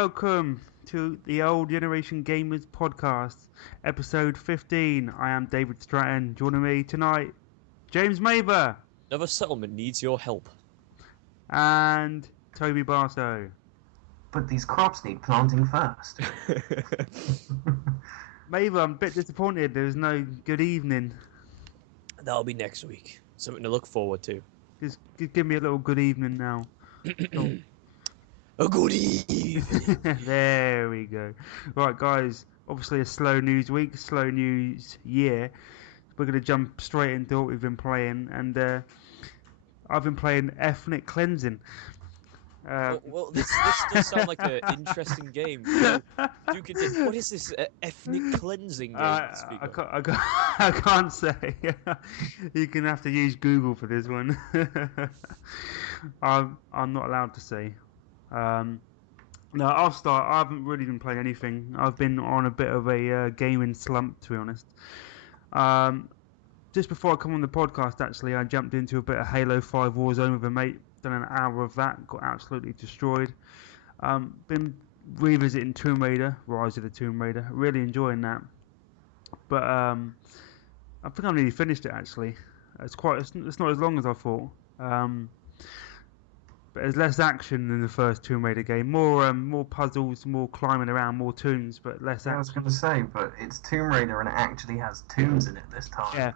welcome to the Old Generation Gamers podcast, episode 15. I am David Stratton. Joining me tonight, James Mather. Another settlement needs your help. And Toby Barstow. But these crops need planting first. Mather, I'm a bit disappointed there's no good evening. That'll be next week. Something to look forward to. Just give me a little good evening now. A good evening. There we go. Right, guys, obviously a slow news week, slow news year. We're going to jump straight into what we've been playing, and I've been playing Ethnic Cleansing. Well, this does sound like an interesting game. So, what is this ethnic cleansing game? I can't say. You're going to have to use Google for this one. I'm not allowed to say. No, I'll start. I haven't really been playing anything. I've been on a bit of a gaming slump, to be honest. Just before I come on the podcast, actually, I jumped into a bit of Halo 5 Warzone with a mate. Done an hour of that. Got absolutely destroyed. Been revisiting Tomb Raider, Rise of the Tomb Raider. Really enjoying that. But I think I've nearly finished it, actually. It's not as long as I thought. But there's less action than the first Tomb Raider game. More puzzles, more climbing around, more tombs, but less action. I was going to say, but it's Tomb Raider and it actually has tombs in it this time. Yeah.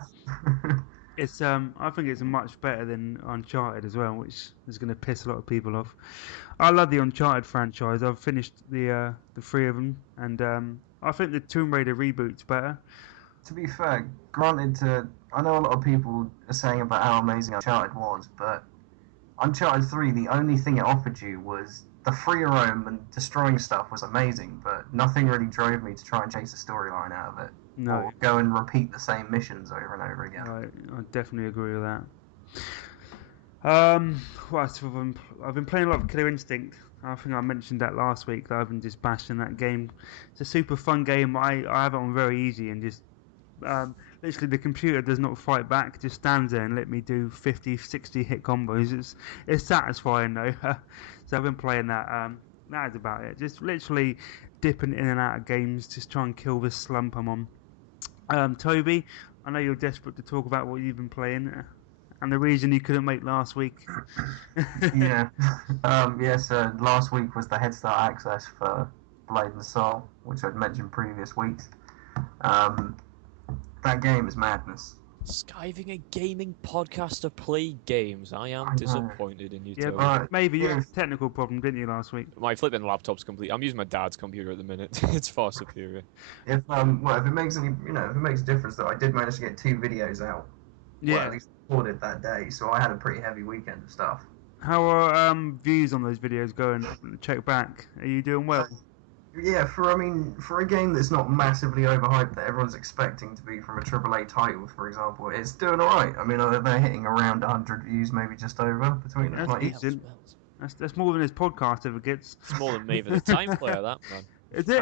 It's I think it's much better than Uncharted as well, which is going to piss a lot of people off. I love the Uncharted franchise. I've finished the three of them, and I think the Tomb Raider reboot's better. To be fair, granted, I know a lot of people are saying about how amazing Uncharted was, but Uncharted 3, the only thing it offered you was the free roam, and destroying stuff was amazing, but nothing really drove me to try and chase a storyline out of it. No. Or go and repeat the same missions over and over again. I definitely agree with that. What else have I've been playing a lot of Killer Instinct. I think I mentioned that last week, that I've been just bashing that game. It's a super fun game. I have it on very easy, and just literally the computer does not fight back, just stands there and let me do 50, 60 hit combos. It's satisfying though. So I've been playing that. That is about it. Just literally dipping in and out of games, just trying to kill this slump I'm on. Toby, I know you're desperate to talk about what you've been playing and the reason you couldn't make last week. Yeah. Yes, last week was the Head Start access for Blade and Soul, which I'd mentioned previous weeks. That game is madness. Skiving a gaming podcast to play games. I am disappointed in you, Yeah, Toby. maybe you had a technical problem, didn't you, last week? My flipping laptop's complete. I'm using my dad's computer at the minute. It's far superior. If it makes any, if it makes a difference, though, I did manage to get 2 videos out. Yeah. Well, at least recorded that day, so I had a pretty heavy weekend of stuff. How are views on those videos going? Check back. Are you doing well? Yeah, for a game that's not massively overhyped, that everyone's expecting to be from a AAA title, for example, it's doing alright. I mean, they're hitting around 100 views, maybe just over, between them. That's decent. That's more than his podcast ever gets. It's more than me for the time player, that, man. Is it?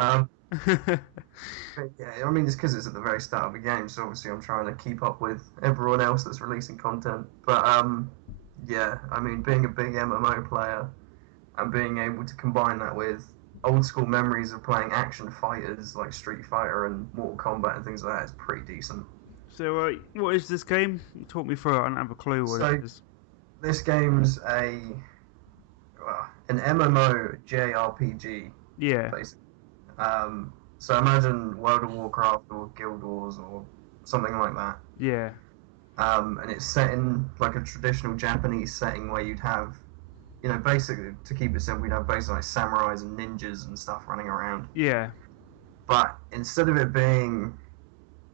But yeah, I mean, it's because it's at the very start of the game, so obviously I'm trying to keep up with everyone else that's releasing content. But, yeah, I mean, being a big MMO player and being able to combine that with old school memories of playing action fighters like Street Fighter and Mortal Kombat and things like that is pretty decent. So, what is this game? You talk me through it. I don't have a clue what it is. This game's an MMO JRPG. Yeah. Basically. So imagine World of Warcraft or Guild Wars or something like that. Yeah. And it's set in like a traditional Japanese setting where you'd have, basically, to keep it simple, you'd have basically like samurais and ninjas and stuff running around. Yeah. But instead of it being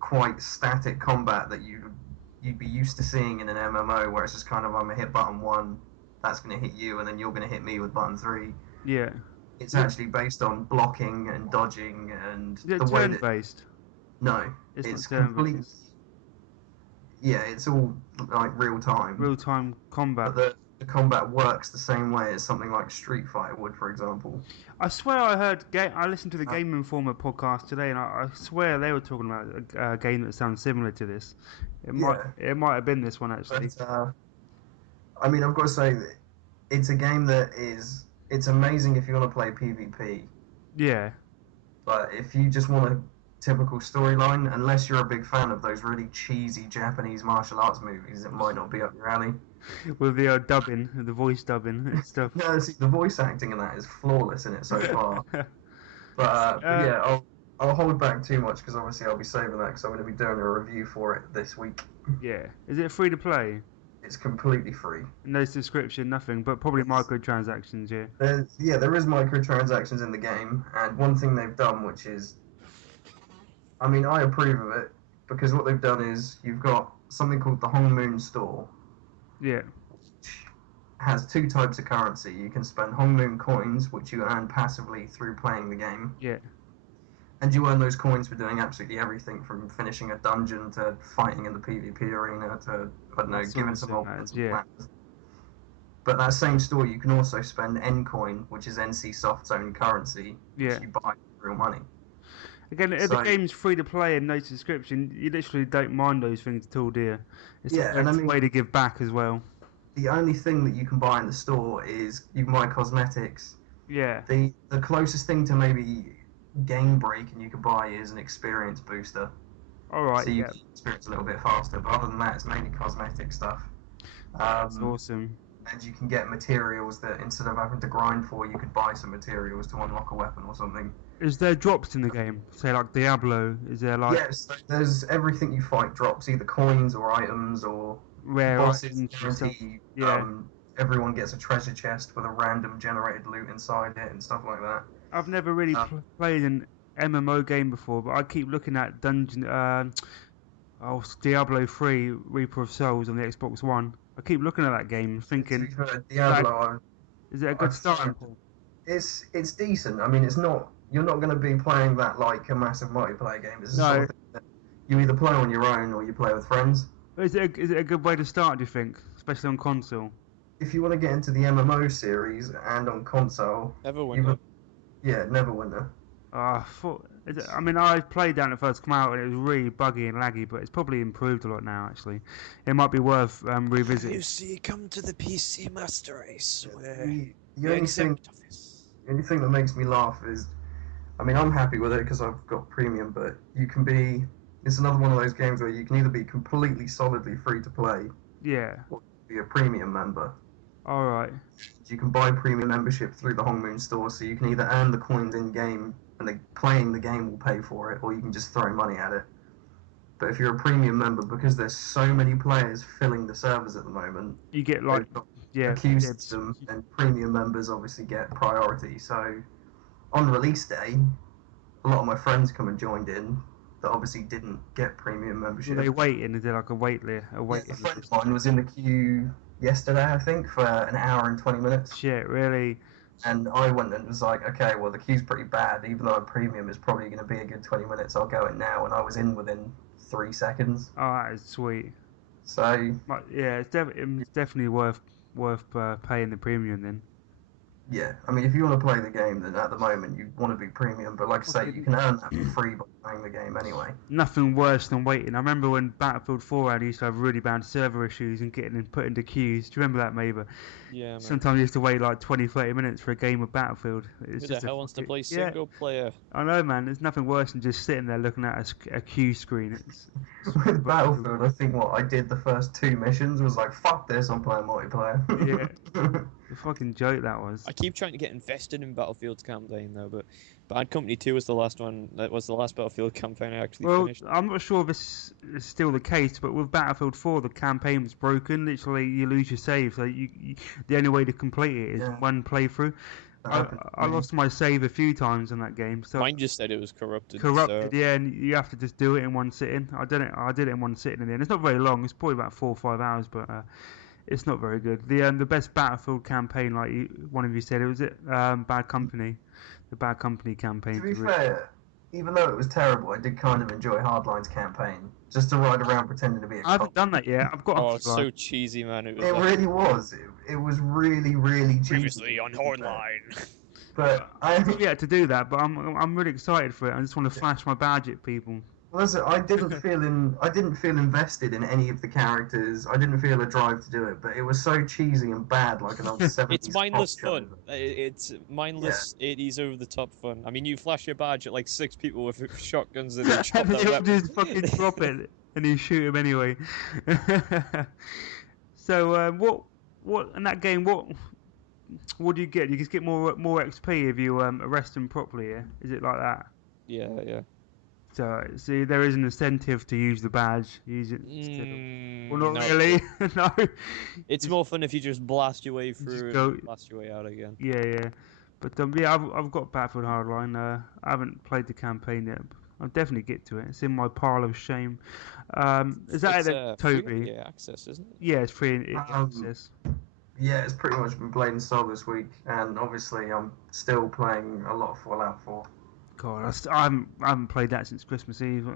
quite static combat that you'd be used to seeing in an MMO, where it's just kind of, I'm gonna hit button 1, that's gonna hit you, and then you're gonna hit me with button 3. Yeah. It's actually based on blocking and dodging and Is it the way that... turn-based? No, it's complete. Yeah, it's all like real time. Real-time combat. But the combat works the same way as something like Street Fighter would, for example. I swear I listened to the Game Informer podcast today, and I swear they were talking about a game that sounds similar to this. It might have been this one, actually. But, I've got to say that it's a game that is... It's amazing if you want to play PvP, Yeah. But if you just want a typical storyline, unless you're a big fan of those really cheesy Japanese martial arts movies, it might not be up your alley. With the dubbing, the voice dubbing and stuff. No, see, the voice acting in that is flawless in it so far. But yeah, I'll hold back too much because obviously I'll be saving that because I'm going to be doing a review for it this week. Yeah. Is it free to play? It's completely free. No subscription, nothing, but probably microtransactions, yeah. There is microtransactions in the game, and one thing they've done, which is, I mean, I approve of it, because what they've done is you've got something called the Hong Moon Store. Yeah. Which has two types of currency. You can spend Hong Moon coins, which you earn passively through playing the game. Yeah. And you earn those coins for doing absolutely everything from finishing a dungeon to fighting in the PvP arena to, I don't know, giving some options and plans. But that same store, you can also spend N coin, which is NC Soft's own currency, which you buy with real money. Again, if the game's free to play and no subscription, you literally don't mind those things at all, do you? It's a way to give back as well. The only thing that you can buy in the store is you can buy cosmetics. Yeah. The closest thing to maybe game breaking you could buy is an experience booster. Alright, so you can experience a little bit faster, but other than that it's mainly cosmetic stuff. That's awesome. And you can get materials that instead of having to grind for, you could buy some materials to unlock a weapon or something. Is there drops in the game? Say like Diablo, is there like... Yes, there's everything you fight drops, either coins or items or rare bosses items and stuff. Everyone gets a treasure chest with a random generated loot inside it and stuff like that. I've never really played an MMO game before, but I keep looking at Diablo 3 Reaper of Souls on the Xbox One. I keep looking at that game, thinking, Diablo, is it a good starting point? It's decent. I mean, it's not. You're not going to be playing that like a massive multiplayer game. It's sort of thing that you either play on your own or you play with friends. Is it a good way to start? Do you think, especially on console? If you want to get into the MMO series and on console, Neverwinter. Yeah, Neverwinter. I mean, I played that when it first came out, and it was really buggy and laggy, but it's probably improved a lot now. Actually, it might be worth revisiting. You see, come to the PC Master Race. The only thing that makes me laugh is, I mean, I'm happy with it because I've got premium, but you can be. It's another one of those games where you can either be completely solidly free to play, or be a premium member. Alright. You can buy premium membership through the Hong Moon Store, so you can either earn the coins in game and playing the game will pay for it, or you can just throw money at it. But if you're a premium member, because there's so many players filling the servers at the moment, you get like a queue system, and premium members obviously get priority. So on release day, a lot of my friends come and joined in that obviously didn't get premium membership. Were they waiting? Is there like a wait list? A friend of mine was in the queue yesterday, I think, for an hour and 20 minutes. Shit, really? And I went and was like, okay, well, the queue's pretty bad. Even though I'm premium, it's probably going to be a good 20 minutes. I'll go in now. And I was in within 3 seconds. Oh, that is sweet. So... yeah, it's definitely worth paying the premium then. Yeah, I mean, if you want to play the game, then at the moment you want to be premium. But like I say, you can earn that for free by playing the game anyway. Nothing worse than waiting. I remember when Battlefield 4 had, used to have really bad server issues and getting put into queues. Do you remember that, Maver? Yeah, man. Sometimes you used to wait like 20-30 minutes for a game of Battlefield. Who the hell wants to play single player? I know, man. There's nothing worse than just sitting there looking at a queue screen. With Battlefield, I think what I did the first 2 missions was like, fuck this, I'm playing multiplayer. Yeah. A fucking joke that was. I keep trying to get invested in Battlefield's campaign though, but Bad Company 2 was the last one. That was the last Battlefield campaign I actually finished. I'm not sure if this is still the case, but with Battlefield 4, the campaign was broken. Literally, you lose your save. So the only way to complete it is one playthrough. I lost my save a few times in that game. So mine just said it was corrupted. Yeah, and you have to just do it in one sitting. I did it in one sitting in the end. It's not very long. It's probably about 4 or 5 hours, but it's not very good. The best Battlefield campaign, like one of you said, was Bad Company. The Bad Company campaign. To be fair, even though it was terrible, I did kind of enjoy Hardline's campaign. Just to ride around pretending to be a cop. I haven't done that yet. I've got. Oh, it's so cheesy, man. It really was. It was really, really cheesy. Previously on Hardline. But I haven't yet to do that. But I'm really excited for it. I just want to flash my badge at people. Well, I didn't feel invested in any of the characters. I didn't feel a drive to do it, but it was so cheesy and bad, like an old 70s It's mindless pop show. fun. It's Yeah. mindless 80s over the top fun. I mean, you flash your badge at like 6 people with shotguns and they chop And their he'll weapons. just fucking drop it and you shoot him anyway. So what in that game? What do you get? You just get more XP if you arrest them properly. Yeah? Is it like that? Yeah, yeah. So see, there is an incentive to use the badge. Use it instead of. Well, not No. really. No. It's Just- more fun if you just blast your way just through go- and blast your way out again. Yeah, yeah. But yeah, I've got Battlefield Hardline. I haven't played the campaign yet. I'll definitely get to it. It's in my pile of shame. Is that It's it, free Toby? access, isn't it? Yeah, it's free in Um, access. Yeah, it's pretty much been played and sold this week, and obviously I'm still playing a lot of Fallout 4. God, I haven't played that since Christmas Eve.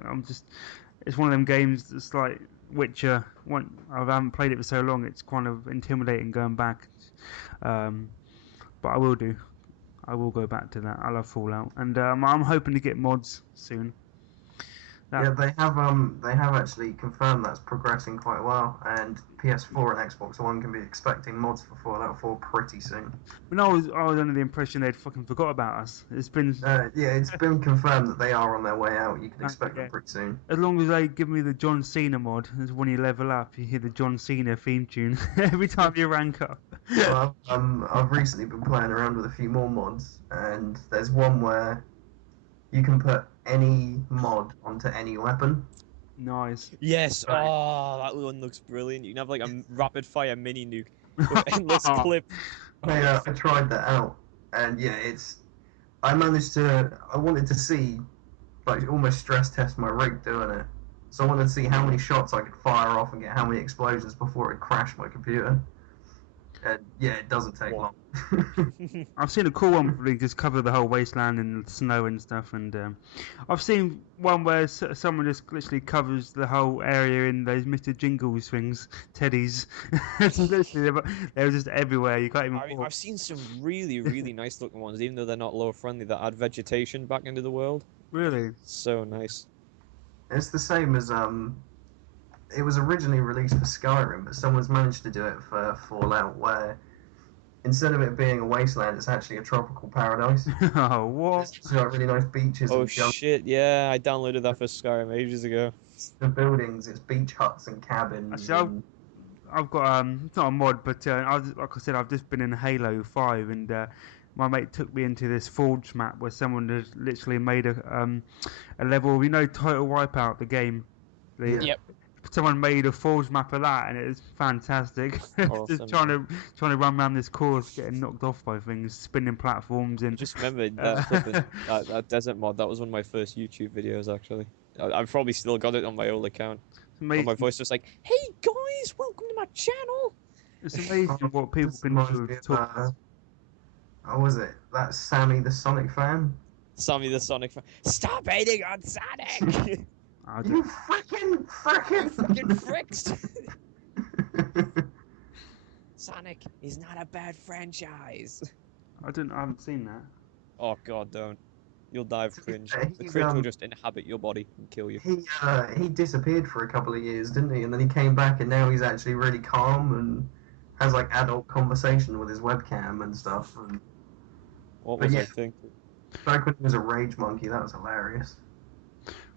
It's one of them games that's like Witcher. I haven't played it for so long. It's kind of intimidating going back. But I will do. I will go back to that. I love Fallout, and I'm hoping to get mods soon. Yeah, they have actually confirmed that's progressing quite well, and PS4 and Xbox One can be expecting mods for Fallout 4 pretty soon. But I was under the impression they'd fucking forgot about us. It's been Yeah, it's been confirmed that they are on their way out. You can expect Yeah. them pretty soon. As long as they give me the John Cena mod, is when you level up, you hear the John Cena theme tune every time you rank up. Well, I've recently been playing around with a few more mods, and there's one where you can put any mod onto any weapon. Nice. Yes. Right. Oh, that one looks brilliant. You can have like a rapid fire mini nuke with endless clip. I tried that out, and yeah, I wanted to see, like, almost stress test my rig doing it. So I wanted to see how many shots I could fire off and get how many explosions before it crashed my computer. And yeah, it doesn't take long. I've seen a cool one where they just cover the whole wasteland in snow and stuff, and I've seen one where someone just literally covers the whole area in those Mr. Jingles things, teddies. It's literally, they're just everywhere. You can't even. I mean, walk. I've seen some really, really nice looking ones, even though they're not low friendly, that add vegetation back into the world. Really? So nice. It's the same as it was originally released for Skyrim, but someone's managed to do it for Fallout, where instead of it being a wasteland, it's actually a tropical paradise. Oh, what? It's got really nice beaches Oh and junk. shit, yeah, I downloaded that for Skyrim ages ago. The buildings, it's beach huts and cabins. Actually, I've got it's not a mod, but like I said, I've just been in Halo 5, and my mate took me into this Forge map where someone has literally made a level. Total Wipeout, the game. Yep. Someone made a Forge map of that, and it was fantastic. Awesome. Just trying to run around this course, getting knocked off by things, spinning platforms, and Just remember that desert mod. That was one of my first YouTube videos, actually. I've probably still got it on my old account. And my voice was like, "Hey guys, welcome to my channel." It's amazing what people can do with talk. How was it? That's Sammy the Sonic fan? Sammy the Sonic fan. Stop hating on Sonic! You freaking Fucking fricks! Sonic is not a bad franchise. I haven't seen that. Oh god, don't. You'll die of cringe. The He's, cringe will just inhabit your body and kill you. He disappeared for a couple of years, didn't he? And then he came back, and now he's actually really calm and has like adult conversation with his webcam and stuff. And What But was yeah. I thinking? back when he was a rage monkey, that was hilarious.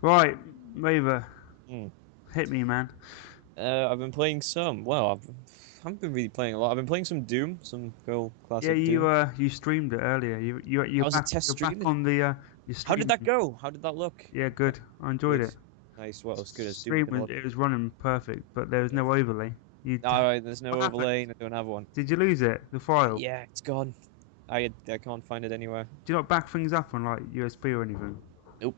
Right, Raver, Mm. hit me, man. I've been playing some. Well, I haven't been really playing a lot. I've been playing some Doom, some girl classic Yeah, Doom. you streamed it earlier. You're was a back, test you're back streaming. on the. Your How did that stream. go? How did that look? Yeah, good. I enjoyed Good. it. Nice. Well, as good as Doom. Stream can was, look. it was running perfect, but there was no overlay. No, there's no What happened? overlay, and I don't have one. Did you lose it? The file? Yeah, it's gone. I can't find it anywhere. Do you not back things up on like USB or anything? Nope.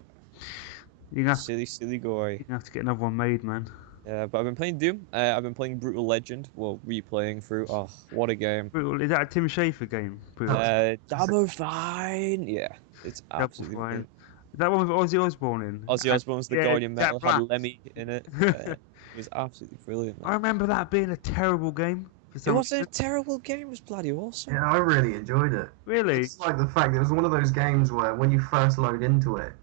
You're gonna Silly guy. have to get another one made, man. Yeah, but I've been playing Doom. I've been playing Brutal Legend. Well, replaying through. Oh, what a game. Brutal, is that a Tim Schafer game? Brutal. Double Fine. Yeah, it's Double absolutely Fine. brilliant. Is that one with Ozzy Osbourne in? Ozzy Osbourne's The yeah, Guardian Jack Metal had Black. Lemmy in it. It was absolutely brilliant. I remember that being a terrible game. For It some wasn't a reason. terrible game. It was bloody awesome. Yeah, I really enjoyed it. Really? It's like the fact that it was one of those games where when you first load into it,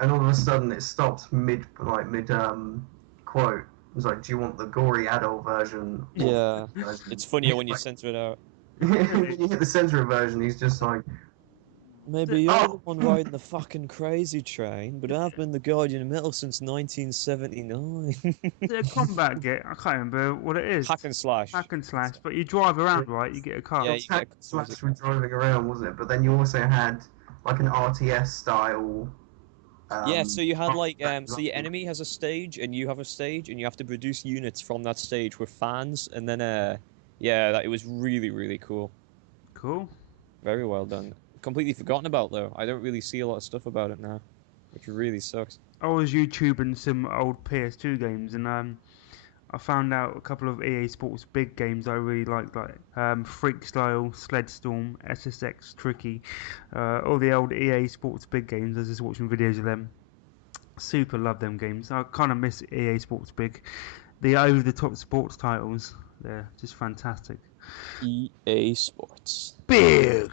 and all of a sudden it stops mid quote. It was like, do you want the gory adult version? Yeah. Version? It's funnier when you censor it out. When you hit the censor version, he's just like, Maybe you're the Oh! one riding the fucking crazy train, but I've been the guardian of metal since 1979. Is it a combat get? I can't remember what it is. Hack and slash. Hack and slash, but you drive around, right? You get a car. Yeah, it's you get hack a slash customised with driving around, wasn't it? But then you also had like an RTS style. Yeah, so you had like combat so your enemy has a stage and you have a stage and you have to produce units from that stage with fans and then yeah, it was really cool. Cool. Very well done. Completely forgotten about though. I don't really see a lot of stuff about it now, which really sucks. I was YouTubing some old PS2 games, and I found out a couple of EA Sports big games I really liked, like Freak Style, Sled Storm, SSX Tricky, all the old EA Sports big games. I was just watching videos of them. Super love them games. I kind of miss EA Sports big. The over-the-top sports titles, they're just fantastic. EA Sports. Big!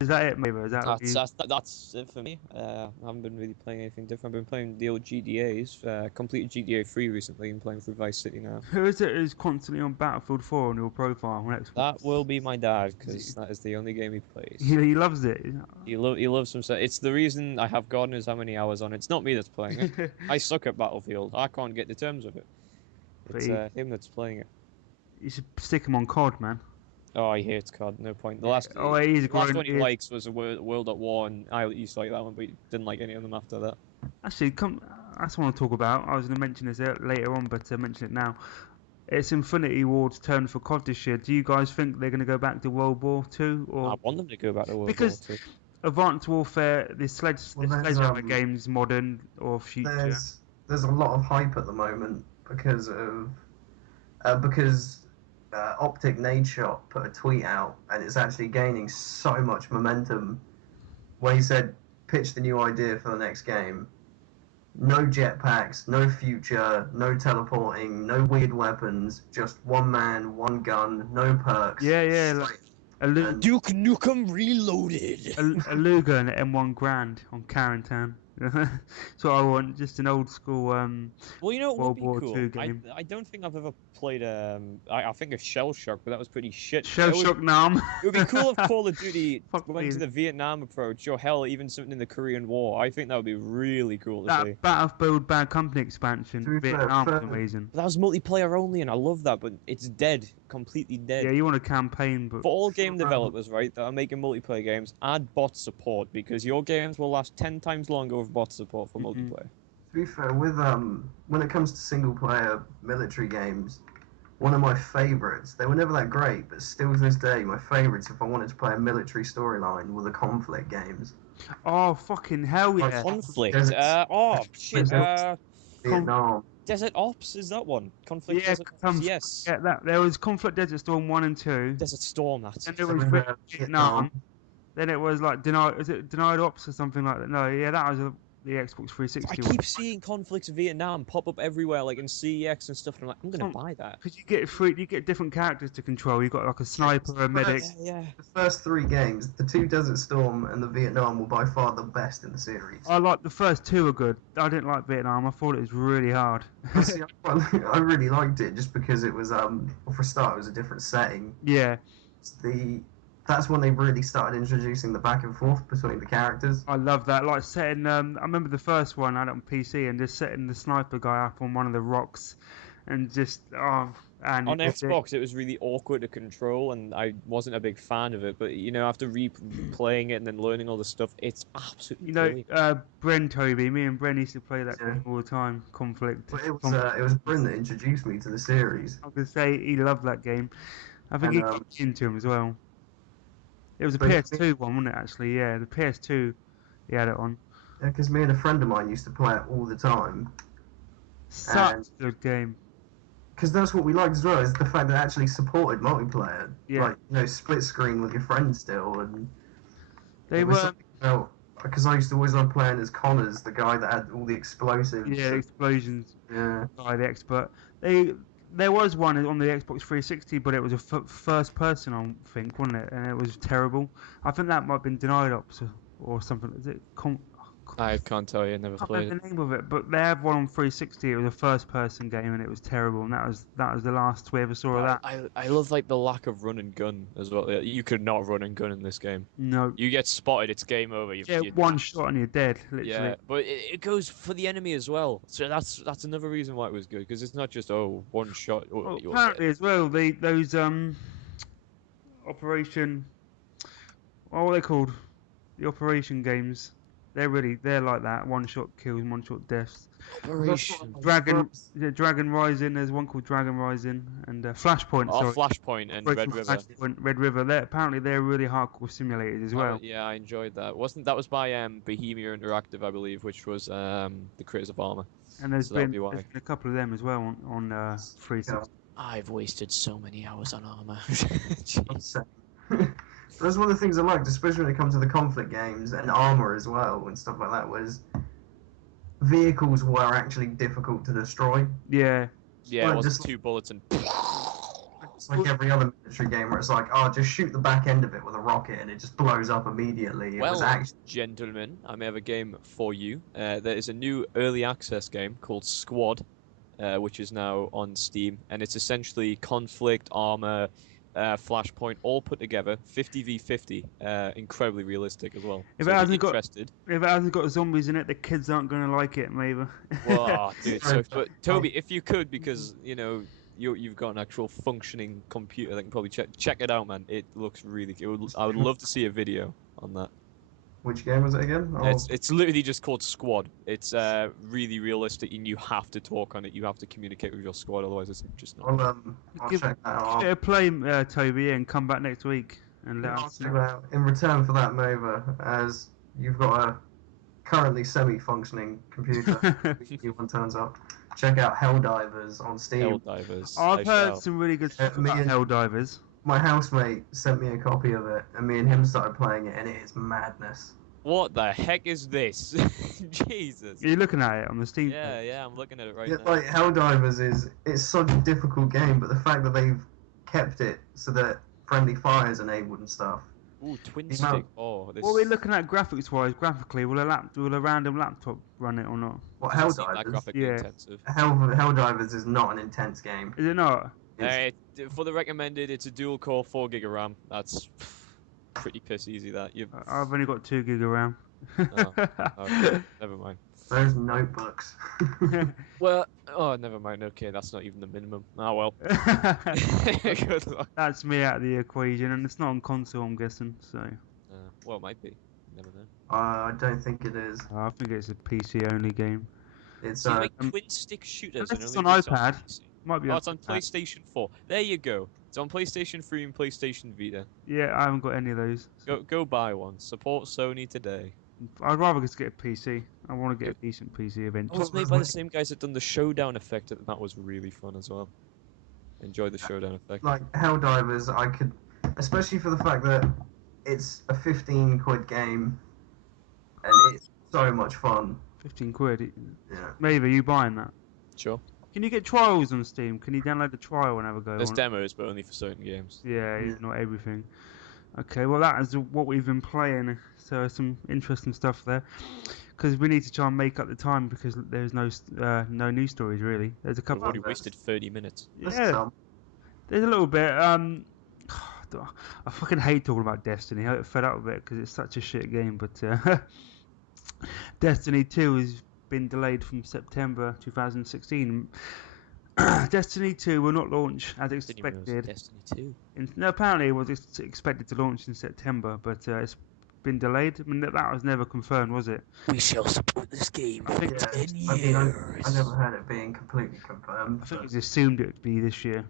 Is that it, maybe? Is that That's it for me. I haven't been really playing anything different. I've been playing the old GDAs. Completed GTA 3 recently and playing through Vice City now. Who is it who's constantly on Battlefield 4 on your profile on Xbox? That will be my dad, because that is the only game he plays. He loves it. He loves some stuff. It's the reason I have God knows how many hours on it. It's not me that's playing it. I suck at Battlefield. I can't get the terms of it. It's him that's playing it. You should stick him on COD, man. Oh, he hates COD. No point. The last Oh, he's a last one he likes was a World at War, and I used to like that one, but he didn't like any of them after that. Actually, that's what I want to talk about. I was going to mention this later on, but mention it now. It's Infinity Ward's turn for COD this year. Do you guys think they're going to go back to World War II? Or... I want them to go back to World because War II. Advanced Warfare, the Sledgehammer games, modern or future. There's a lot of hype at the moment because Optic Nadeshot put a tweet out, and it's actually gaining so much momentum, where he said, pitch the new idea for the next game. No jetpacks, no future, no teleporting, no weird weapons, just one man, one gun, no perks. Yeah, like Duke Nukem Reloaded. a Luger and an M1 Grand on Carentan. So I want just an old school well, you know what World would be War cool? II game. I don't think I've ever played I think of Shell Shock, but that was pretty shit. Shell Shock Nam. It would be cool if Call of Duty Fuck went me. to the Vietnam approach, or hell, even something in the Korean War. I think that would be really cool to see. That Battlefield Bad Company expansion, Vietnam was amazing. That was multiplayer only, and I love that, but it's dead. Completely dead. Yeah, you want a campaign, but... For all game developers, right, that are making multiplayer games, add bot support, because your games will last 10 times longer with bot support for multiplayer. To be fair, with when it comes to single-player military games, one of my favourites, they were never that great, but still to this day, my favourites if I wanted to play a military storyline were the conflict games. Oh, fucking hell yeah. Conflict. Shit. Vietnam. Desert Ops, is that one? Conflict Desert Ops, yes. Yeah, there was Conflict Desert Storm 1 and 2. Desert Storm, that's Then there was Vietnam. Then it was like Denied Ops or something like that. No, yeah, that was the Xbox 360 I keep seeing Conflict Vietnam pop up everywhere, like in CEX and stuff, and I'm like, I'm gonna buy that. Because you get different characters to control. You've got like a sniper, a medic. Yeah. The first three games, the two Desert Storm and the Vietnam, were by far the best in the series. I like the first two were good. I didn't like Vietnam. I thought it was really hard. See, I really liked it just because it was, well, for a start, it was a different setting. Yeah. That's when they really started introducing the back and forth between the characters. I love that. Like setting, I remember the first one I had it on PC and just setting the sniper guy up on one of the rocks, and just and on Xbox it was really awkward to control, and I wasn't a big fan of it. But you know, after replaying it and then learning all the stuff, it's absolutely Bren Toby. Me and Bren used to play that game all the time. Conflict. But it was Bren that introduced me to the series. I could say he loved that game. I think he got into him as well. It was a PS2 one, wasn't it, actually? Yeah, the PS2, he had it on. Yeah, because me and a friend of mine used to play it all the time. Such a good game. Because that's what we liked as well, is the fact that it actually supported multiplayer. Yeah. Like, split screen with your friends still. And they were... Because I used to always love playing as Connors, the guy that had all the explosives. Yeah, explosions. Yeah. By the expert. There was one on the Xbox 360, but it was a first person, I think, wasn't it? And it was terrible. I think that might have been Denied Ops or something. Is it I can't tell you. Never I can't played remember it. the name of it, but they had one on 360. It was a first-person game, and it was terrible. And that was the last we ever saw of that. I love like the lack of run and gun as well. You could not run and gun in this game. No. You get spotted, it's game over. Yeah, one shot and you're dead, literally. Yeah, but it goes for the enemy as well. So that's another reason why it was good, because it's not just one shot. Well, You're apparently dead. as well, those Operation, what are they called? The Operation games. They're like that. One shot kills, one shot deaths. Operation. Dragon Rising. There's one called Dragon Rising and Flashpoint. Oh, Sorry. Flashpoint and Red River. Flashpoint, Red River. Apparently they're really hardcore simulators as well. Yeah, I enjoyed that. That was by Bohemia Interactive, I believe, which was the creators of Arma. And there's So been that'd be why. a couple of them as well on 360. I've wasted so many hours on Arma. That's one of the things I liked, especially when it comes to the conflict games and armor as well and stuff like that, was vehicles were actually difficult to destroy. Yeah. Yeah, it was 2 bullets and... It's like every other military game where it's like, oh, just shoot the back end of it with a rocket and it just blows up immediately. Well, gentlemen, I may have a game for you. There is a new early access game called Squad, which is now on Steam, and it's essentially conflict, armor, Flashpoint, all put together, 50v50, incredibly realistic as well. If So it you're hasn't got zombies in it, the kids aren't going to like it, maybe. Whoa, dude. But Toby, if you could, because you've got an actual functioning computer that can probably check it out, man. It looks really good. I would love to see a video on that. Which game was it again? Oh. It's literally just called Squad. It's really realistic, and you have to talk on it. You have to communicate with your squad, otherwise it's just not. I'll check that out. Give it a play, Toby, and come back next week and let us know. In return for that, Nova, as you've got a currently semi-functioning computer, new one turns up. Check out Helldivers on Steam. Helldivers. I've heard some really good stuff about Helldivers. My housemate sent me a copy of it, and me and him started playing it, and it is madness. What the heck is this? Jesus. Are you looking at it on the Steam? Yeah, I'm looking at it right now. Like Helldivers it's such a difficult game, but the fact that they've kept it so that friendly fire is enabled and stuff. Ooh, twin stick. Oh, this. What are we looking at graphics-wise? Graphically, will a random laptop run it or not? What Helldivers? Yeah. Helldivers is not an intense game. Is it not? For the recommended, it's a dual-core 4GB of RAM. That's pretty piss easy. That I've only got 2 gig of RAM. Oh, okay. Never mind. Those notebooks. Well, never mind. Okay, that's not even the minimum. Oh well. Good luck. That's me out of the equation, and it's not on console, I'm guessing. So. Well, it might be. Never know. I don't think it is. I think it's a PC-only game. It's like twin-stick shooters. It's on iPad. Might be. It's on PlayStation 4. There you go. It's on PlayStation 3 and PlayStation Vita. Yeah, I haven't got any of those. So. Go buy one. Support Sony today. I'd rather just get a PC. I want to get a decent PC eventually. It was made by the same guys that done the Showdown effect. That was really fun as well. Enjoyed the Showdown effect. Like Helldivers, I could, especially for the fact that it's a 15 quid game, and it's so much fun. 15 quid. Yeah. Maybe you buying that? Sure. Can you get trials on Steam? Can you download the trial and have a go? There's demos, but only for certain games. Yeah, not everything. Okay, well that is what we've been playing. So some interesting stuff there. Because we need to try and make up the time because there's no news stories really. There's a couple. We've already wasted 30 minutes. Yeah. There's a little bit. I fucking hate talking about Destiny. I get fed up with it because it's such a shit game. But Destiny 2 has been delayed from September 2016. Destiny 2 will not launch as expected. Destiny 2. No, apparently it was expected to launch in September, but it's been delayed. I mean, that was never confirmed, was it? We shall support this game for 10 years. I mean, I never heard it being completely confirmed. I think it's assumed it would be this year.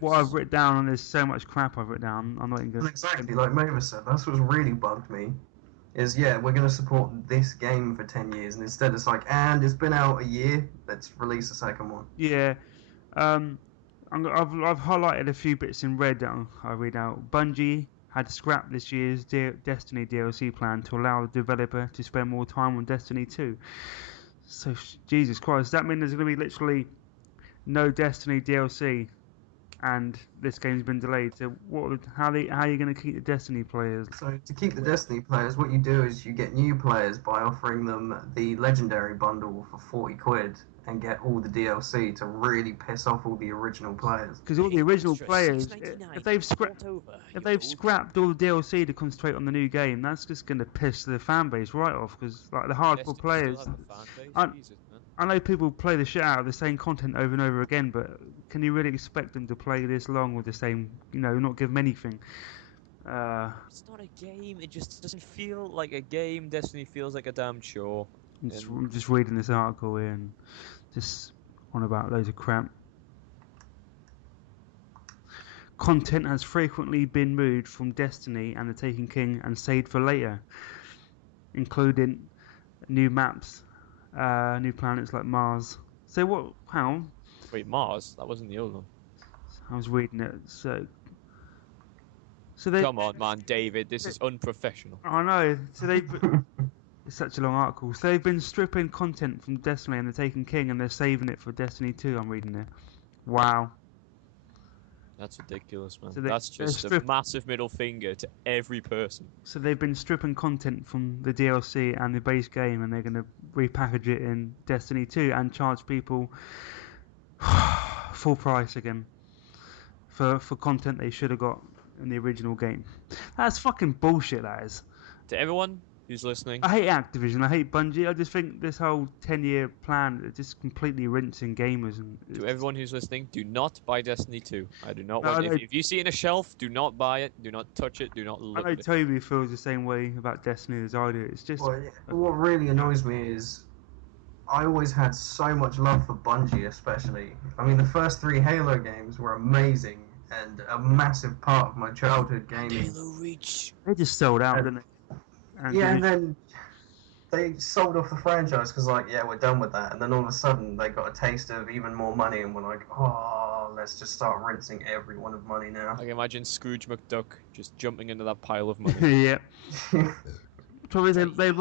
What I've written down, and there's so much crap I've written down, I'm not even going to... Exactly, like Mova said, that's what's really bugged me. Is, yeah, we're going to support this game for 10 years, and instead it's like, and it's been out a year, let's release a second one. Yeah. I've highlighted a few bits in red that I read out. Bungie had scrapped this year's Destiny DLC plan to allow the developer to spend more time on Destiny 2. So, Jesus Christ, does that mean there's going to be literally no Destiny DLC and this game's been delayed. So how are you going to keep the Destiny players? So to keep the Destiny players, what you do is you get new players by offering them the Legendary bundle for 40 quid and get all the DLC to really piss off all the original players. Because all the original Extra players, $6.99, if they've you fool. scrapped all the DLC to concentrate on the new game, that's just going to piss the fan base right off. Because like the hardcore Destiny players, still have a fan base? I- Jesus, man. I know people play the shit out of the same content over and over again, but can you really expect them to play this long with the same, not give them anything? It's not a game. It just doesn't feel like a game. Destiny feels like a damn chore. I'm just reading this article here and just on about loads of crap. Content has frequently been moved from Destiny and the Taken King and saved for later, including new maps, new planets like Mars. So what? How? Wait, Mars? That wasn't the old one. I was reading it. So they. Come on, man, David. This is unprofessional. I know. So they. It's such a long article. So they've been stripping content from Destiny and the Taken King, and they're saving it for Destiny 2. I'm reading it. Wow. That's ridiculous, man. So That's just a massive middle finger to every person. So they've been stripping content from the DLC and the base game, and they're going to repackage it in Destiny 2 and charge people full price again for content they should have got in the original game. That's fucking bullshit, that is. To everyone who's listening, I hate Activision, I hate Bungie. I just think this whole 10-year plan is just completely rinsing gamers. And to everyone who's listening, do not buy Destiny 2. I do not No, want I it. know- If you see it in a shelf, do not buy it. Do not touch it. Do not I look know at it. Toby feels the same way about Destiny as I do. It's just... Well, yeah, what really annoys me is I always had so much love for Bungie, especially. I mean, the first 3 Halo games were amazing and a massive part of my childhood gaming. Halo Reach. They just sold out, didn't they? Yeah, and then they sold off the franchise because, like, yeah, we're done with that. And then all of a sudden, they got a taste of even more money and were like, oh, let's just start rinsing everyone of money now. I can imagine Scrooge McDuck just jumping into that pile of money. yeah. Probably they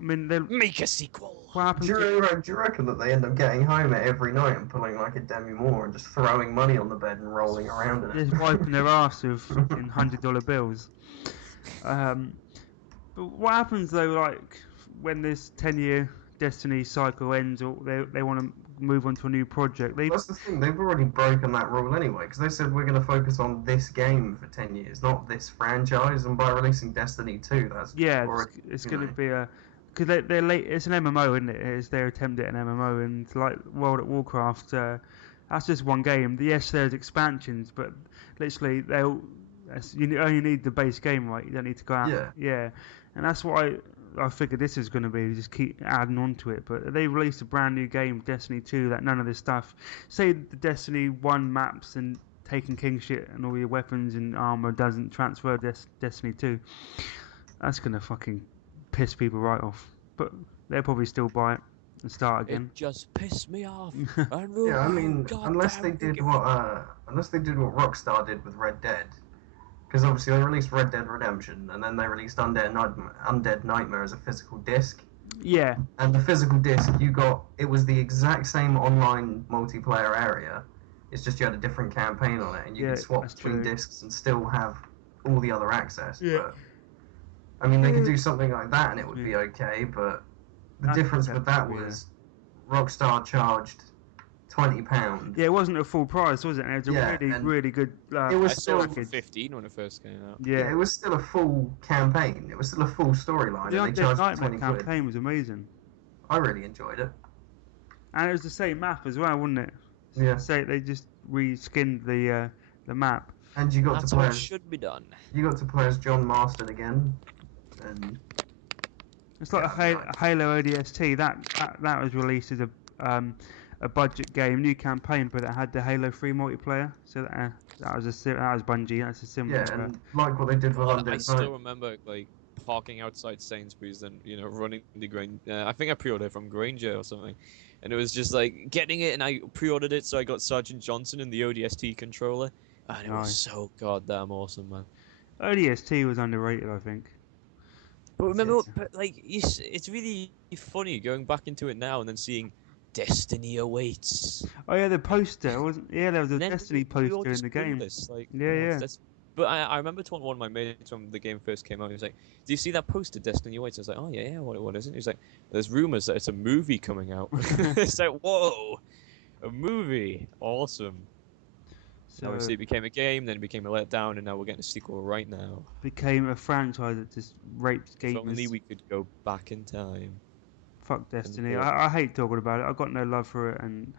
Make a sequel. what happened Do you reckon that they end up getting home every night and pulling like a Demi Moore and just throwing money on the bed and rolling around in it? just wiping their ass with in $100 bills? But what happens though, like when this 10-year Destiny cycle ends, or they want to move on to a new project? That's the thing, they've already broken that rule anyway, because they said we're going to focus on this game for 10 years, not this franchise, and by releasing Destiny 2, that's already, it's going to be a... Because they're late, it's an MMO, isn't it? It's their attempt at an MMO, and like World at Warcraft, that's just one game. Yes, there's expansions, but literally you only need the base game, right? You don't need to go out. Yeah. And that's what I figured this is going to be. Just keep adding on to it. But they released a brand new game, Destiny 2, that none of this stuff. Say the Destiny 1 maps and Taken King shit and all your weapons and armor doesn't transfer Destiny 2. That's going to fucking piss people right off. But they'll probably still buy it and start again. It just pissed me off. Yeah, I mean, unless they did what Rockstar did with Red Dead. Because obviously they released Red Dead Redemption, and then they released Undead Nightmare as a physical disc. Yeah. And the physical disc, it was the exact same online multiplayer area. It's just you had a different campaign on it, and you could swap between discs and still have all the other access. Yeah. But, I mean, they could do something like that, and it would be okay. But the difference with that was Rockstar charged £20. Yeah, it wasn't a full price, was it? And it was a really good. It was I saw it for 15 when it first came out. Yeah, it was still a full campaign. It was still a full storyline. The And they charged Nightmare 20 campaign quid. was amazing. I really enjoyed it. And it was the same map as well, wasn't it? Yeah. So they just reskinned the map. And you got That's to play. how it should be done. You got to play as John Marston again, and It's like a Halo ODST. That was released as a budget game, new campaign, but it had the Halo 3 multiplayer. So that was Bungie. That's a similar. yeah, and like what they did with I Undead still Night. remember like parking outside Sainsbury's and running the Granger. I think I pre-ordered it from Granger or something, and it was just like getting it, and I pre-ordered it, so I got Sergeant Johnson and the ODST controller, and it was so goddamn awesome, man. ODST was underrated, I think. But remember, it's really funny going back into it now and then seeing Destiny awaits. Oh yeah, the poster wasn't. Yeah, there was a And then Destiny we all poster in just the game. clueless, like, Yeah, oh, yeah. that's. But I remember telling one of my mates when the game first came out, he was like, "Do you see that poster, Destiny awaits?" I was like, "Oh yeah, yeah. What is it?" He was like, "There's rumors that it's a movie coming out." It's like, whoa, a movie, awesome. So Obviously, it became a game, then it became a letdown, and now we're getting a sequel right now. became a franchise that just rapes If only gamers. we could go back in time. Fuck Destiny. And I hate talking about it. I've got no love for it, and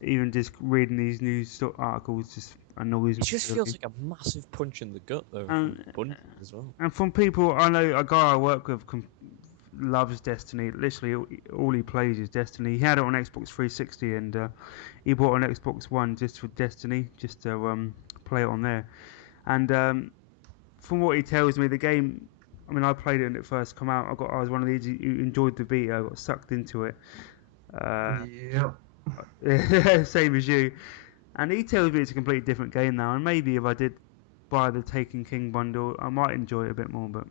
even just reading these articles just annoys it me. just feels Really. like a massive punch in the gut, though, from And Bungie as well. and from people I know, a guy I work with loves Destiny. Literally, all he plays is Destiny. He had it on Xbox 360, and he bought an Xbox One just for Destiny, just to play it on there. And from what he tells me, the game. I mean, I played it when it first come out. I was one of these who enjoyed the beta. I got sucked into it. Yeah. Same as you. And he tells me it's a completely different game now. And maybe if I did buy the Taken King bundle, I might enjoy it a bit more. But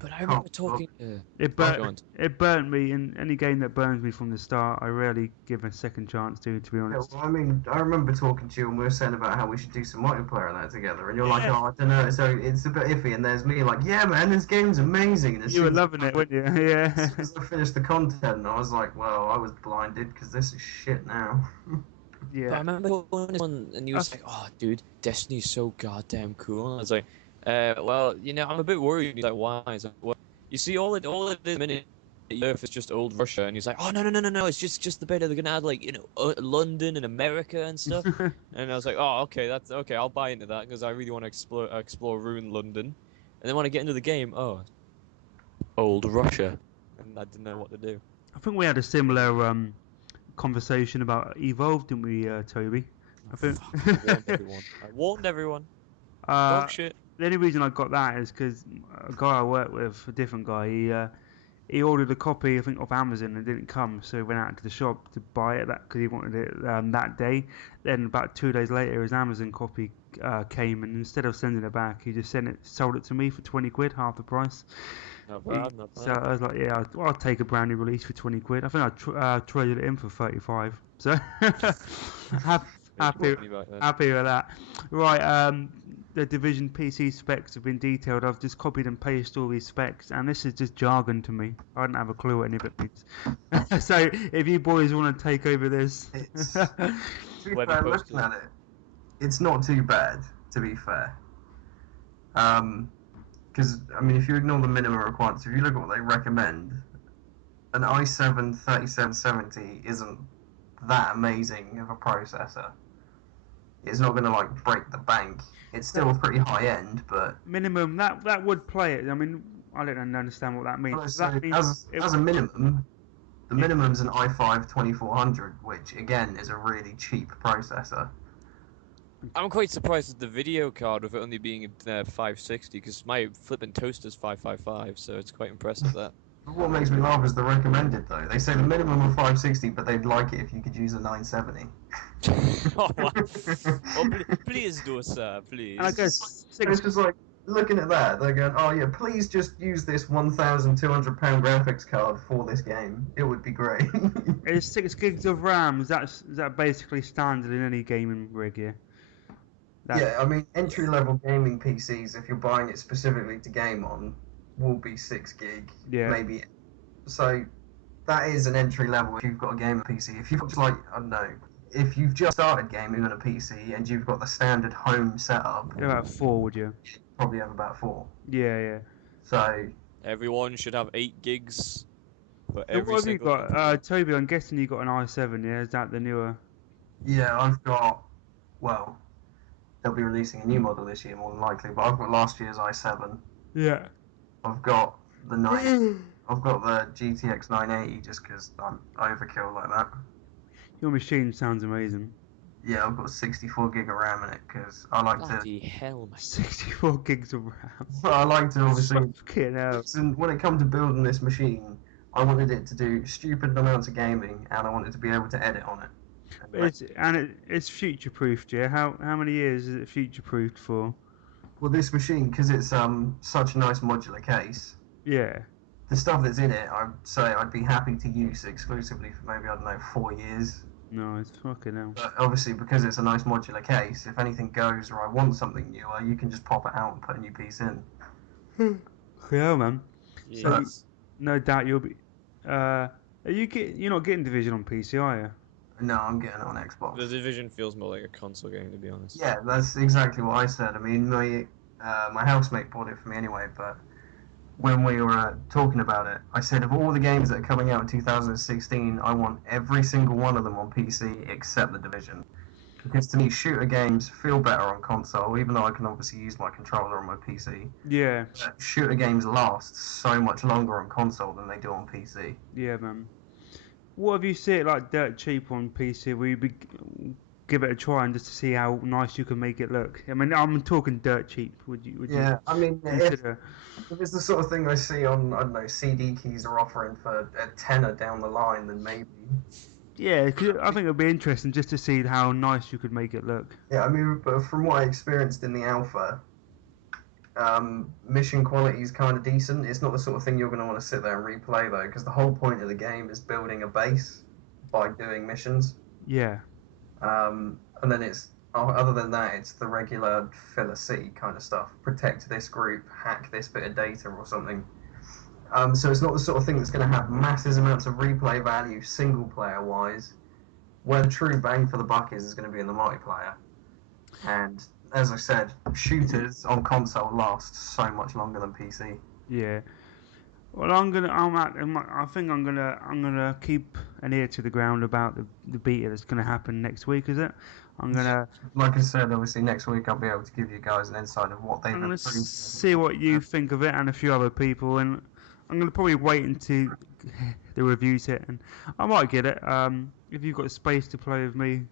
But I remember talking to... it Go on. burnt me. In any game that burns me from the start, I rarely give a second chance to be Yeah, honest. well, I mean, I remember talking to you and we were saying about how we should do some multiplayer on that together, and you're like, Yeah. oh, I don't know, so it's a bit iffy, and there's me like, yeah, man, this game's amazing. And as You were soon as loving it, weren't you? Yeah. as soon as I finished the content, I was like, well, I was blinded because this is shit now. But I Yeah. remember going to one and he was like, "Oh, dude, Destiny's so goddamn cool." And I was like, well, I'm a bit worried." He's like, "Why?" He's like, "Well, you see, all it is a minute, the Earth is just old Russia." And he's like, "Oh, no, no, no, no, no! It's just the beta. They're gonna add like London and America and stuff." And I was like, "Oh, okay, that's okay. I'll buy into that because I really want to explore ruined London." And then when I get into the game, oh, old Russia, and I didn't know what to do. I think we had a similar conversation about Evolve, didn't we, Toby? I think. I warned everyone. uh, Dog shit. the only reason I got that is because a guy I work with, a different guy, he ordered a copy, I think, off Amazon and it didn't come, so he went out to the shop to buy it because he wanted it that day. Then about 2 days later, his Amazon copy came, and instead of sending it back, he just sold it to me for 20 quid, half the price. Not bad, not bad. So I was like, yeah, I'll take a brand new release for 20 quid. I think I traded it in for 35. So happy with that. Right, the Division PC specs have been detailed. I've just copied and pasted all these specs, and this is just jargon to me. I don't have a clue what any of it means. So if you boys want to take over this, It's, to be fair, looking at it, it's not too bad, to be fair. Because, I mean, if you ignore the minimum requirements, if you look at what they recommend, an i7 3770 isn't that amazing of a processor. It's not going to, like, break the bank. It's still pretty high-end, but... minimum, that would play it. I mean, I don't understand what that means. So That means as a minimum, the minimum's an i5 2400, which, again, is a really cheap processor. I'm quite surprised at the video card with it only being 560 because my flipping toaster's 555, so it's quite impressive that. But what makes me laugh is the recommended, though. They say the minimum of 560, but they'd like it if you could use a 970. Oh, wow. Oh, please do, sir, please. and I guess It's just like, looking at that, they're going, oh yeah, please just use this £1,200 graphics card for this game. It would be great. it's 6 gigs of RAM. Is that basically standard in any gaming rig here? Yeah, I mean, entry-level gaming PCs, if you're buying it specifically to game on, will be 6 gig, maybe. So that is an entry level if you've got a gaming PC. If you've got, like, I don't know, if you've just started gaming on a PC and you've got the standard home setup, About 4, would you? probably have about 4. Yeah. So everyone should have 8 gigs for So every what have you single got? Toby, I'm guessing you got an i7, yeah? Is that the newer? yeah, I've got, well, they'll be releasing a new model this year more than likely, but I've got last year's i7. Yeah. I've got the I've got the GTX 980 just because I'm overkill like that. Your machine sounds amazing. Yeah, I've got 64 gig of RAM in it because I like Bloody hell, man. 64 gigs of RAM. I like to obviously. Fucking hell. And when it comes to building this machine, I wanted it to do stupid amounts of gaming, and I wanted to be able to edit on it. It's future proofed, yeah. How many years is it future proofed for? Well, this machine, because it's such a nice modular case, Yeah. the stuff that's in it, I'd say I'd be happy to use exclusively for maybe, I don't know, 4 years. No, it's fucking hell. But obviously, because it's a nice modular case, if anything goes or I want something newer, you can just pop it out and put a new piece in. Yeah, man. Yeah. So no doubt you'll be. You're not getting Division on PC, are you? No, I'm getting it on Xbox. The Division feels more like a console game, to be honest. Yeah, that's exactly what I said. I mean, my housemate bought it for me anyway, but when we were talking about it, I said of all the games that are coming out in 2016, I want every single one of them on PC except The Division. Because to me, shooter games feel better on console, even though I can obviously use my controller on my PC. Yeah. But shooter games last so much longer on console than they do on PC. Yeah, man. What have you seen like dirt cheap on PC? Will you give it a try and just to see how nice you can make it look? I mean, I'm talking dirt cheap. Would you I mean, consider? if it's the sort of thing I see on, I don't know, CD keys are offering for a tenner down the line, then maybe. Yeah, 'cause I think it'd be interesting just to see how nice you could make it look. Yeah, I mean, but from what I experienced in the alpha, mission quality is kind of decent. It's not the sort of thing you're going to want to sit there and replay, though, because the whole point of the game is building a base by doing missions. Yeah. And then other than that, it's the regular fill a city kind of stuff. Protect this group, hack this bit of data or something. So it's not the sort of thing that's going to have massive amounts of replay value single player wise. Where the true bang for the buck is going to be in the multiplayer. And as I said, shooters on console last so much longer than PC. Yeah. Well, I think I'm gonna keep an ear to the ground about the beta that's gonna happen next week. Is it? Like I said, obviously next week I'll be able to give you guys an insight of what they've I'm gonna improved. see what you think of it and a few other people, and I'm gonna probably wait until the reviews hit, and I might get it. If you've got space to play with me,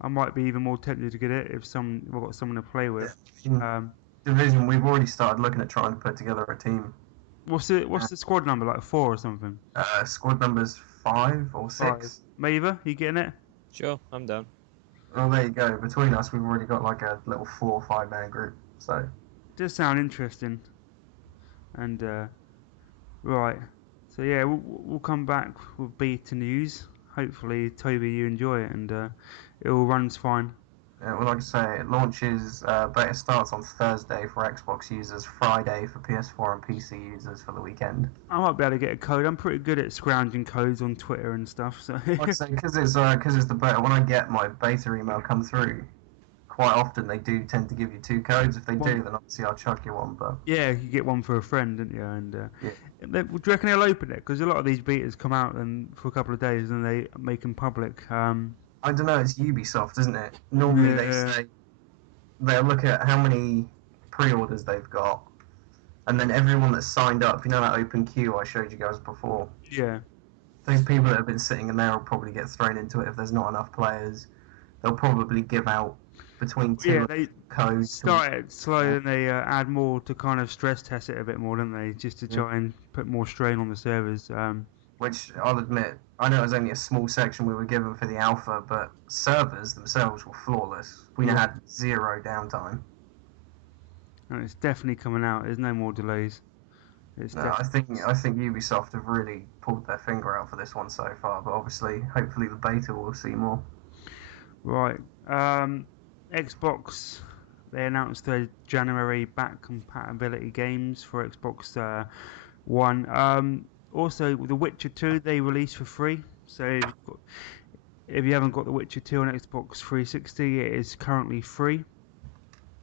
I might be even more tempted to get it if I've got someone to play with. Division, we've already started looking at trying to put together a team. What's the squad number, like 4 or something? Squad number's 5 or 6. 5. Maver, you getting it? Sure, I'm down. Well, there you go. Between us, we've already got like a little 4 or 5 man group. So Does sound interesting. And right, so yeah, we'll come back with beta news. Hopefully, Toby, you enjoy it and it all runs fine. well, like I say, it launches. Beta starts on Thursday for Xbox users, Friday for PS4 and PC users for the weekend. I might be able to get a code. I'm pretty good at scrounging codes on Twitter and stuff. So Like I say, because it's the beta. When I get my beta email come through, quite often they do tend to give you 2 codes. If they do, then obviously I'll chuck you one. But yeah, you get one for a friend, don't you? And yeah. do you reckon they'll open it? Because a lot of these betas come out and for a couple of days and they make them public. I don't know. It's Ubisoft, isn't it? Normally they say they'll look at how many pre-orders they've got, and then everyone that's signed up. You know that open queue I showed you guys before. Yeah. Those people that have been sitting in there will probably get thrown into it if there's not enough players. They'll probably give out between 2 they codes. start it slow and they add more to kind of stress test it a bit more, don't they? Just to try and put more strain on the servers. Which I'll admit, I know it was only a small section we were given for the alpha, but servers themselves were flawless. We had 0 downtime. And it's definitely coming out. There's no more delays. I think Ubisoft have really pulled their finger out for this one so far, but obviously, hopefully the beta will see more. Right. Xbox, they announced their January back compatibility games for Xbox One. Also, The Witcher 2 they released for free. So if you haven't got The Witcher 2 on Xbox 360, it is currently free.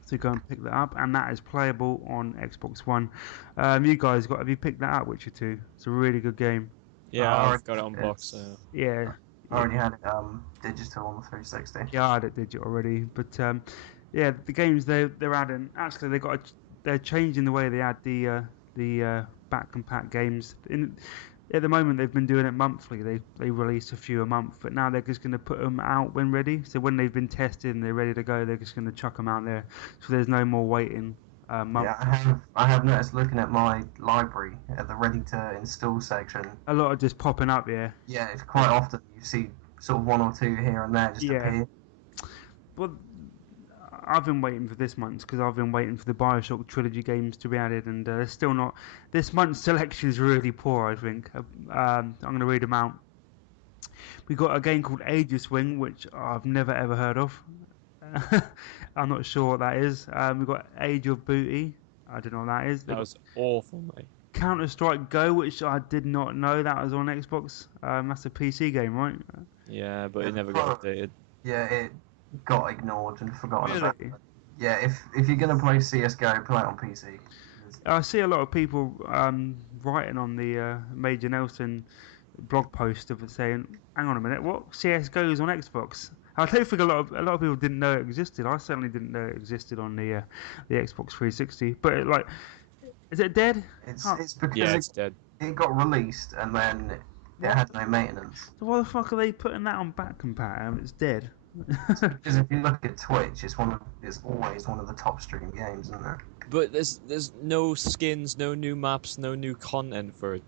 So go and pick that up, and that is playable on Xbox One. Have you picked that up, Witcher 2? It's a really good game. Yeah, I've got it on box. Yeah. I already had it digital on the 360. Yeah, I had it digital already, but yeah, the games they're adding. Actually, they're changing the way they add the back compat games. At the moment, they've been doing it monthly. They release a few a month, but now they're just going to put them out when ready. So when they've been tested and they're ready to go, they're just going to chuck them out there. So there's no more waiting. Yeah, I have noticed looking at my library at the ready to install section. A lot of just popping up, yeah. Yeah, it's quite often you see sort of 1 or 2 here and there just appear. Well, I've been waiting for this month because I've been waiting for the Bioshock trilogy games to be added, and they're still not. This month's selection is really poor, I think. I'm going to read them out. We got a game called Aegis Wing, which I've never ever heard of. I'm not sure what that is. We've got Age of Booty. I don't know what that is. That was awful, mate. Counter-Strike Go, which I did not know that was on Xbox. That's a PC game, right? Yeah, but it never got updated. Yeah, it got ignored and forgotten about. Really? Yeah, if you're gonna play CS:GO, play it on PC. I see a lot of people writing on the Major Nelson blog post of it saying, "Hang on a minute, what CS:GO is on Xbox?" I don't think a lot of people didn't know it existed. I certainly didn't know it existed on the Xbox 360. But like, is it dead? It's because it's dead. It got released and then it had no maintenance. So why the fuck are they putting that on back compat? It's dead. Because if you look at Twitch, it's always one of the top streamed games, isn't it? But there's no skins, no new maps, no new content for it.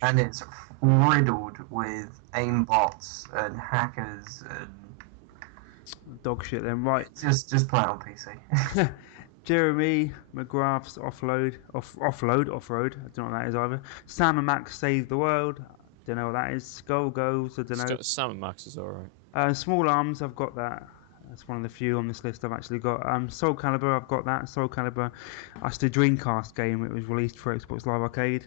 And it's riddled with aimbots and hackers and Dog shit then, right. just play it on PC. Jeremy McGrath's Off-Road. I don't know what that is either. Sam and Max Save the World. Don't know what that is. Skull Goals. I don't know. Sam and Max is alright. Small Arms, I've got that. That's one of the few on this list I've actually got. Soul Calibur, I've got that. Soul Calibur, that's the Dreamcast game. It was released for Xbox Live Arcade.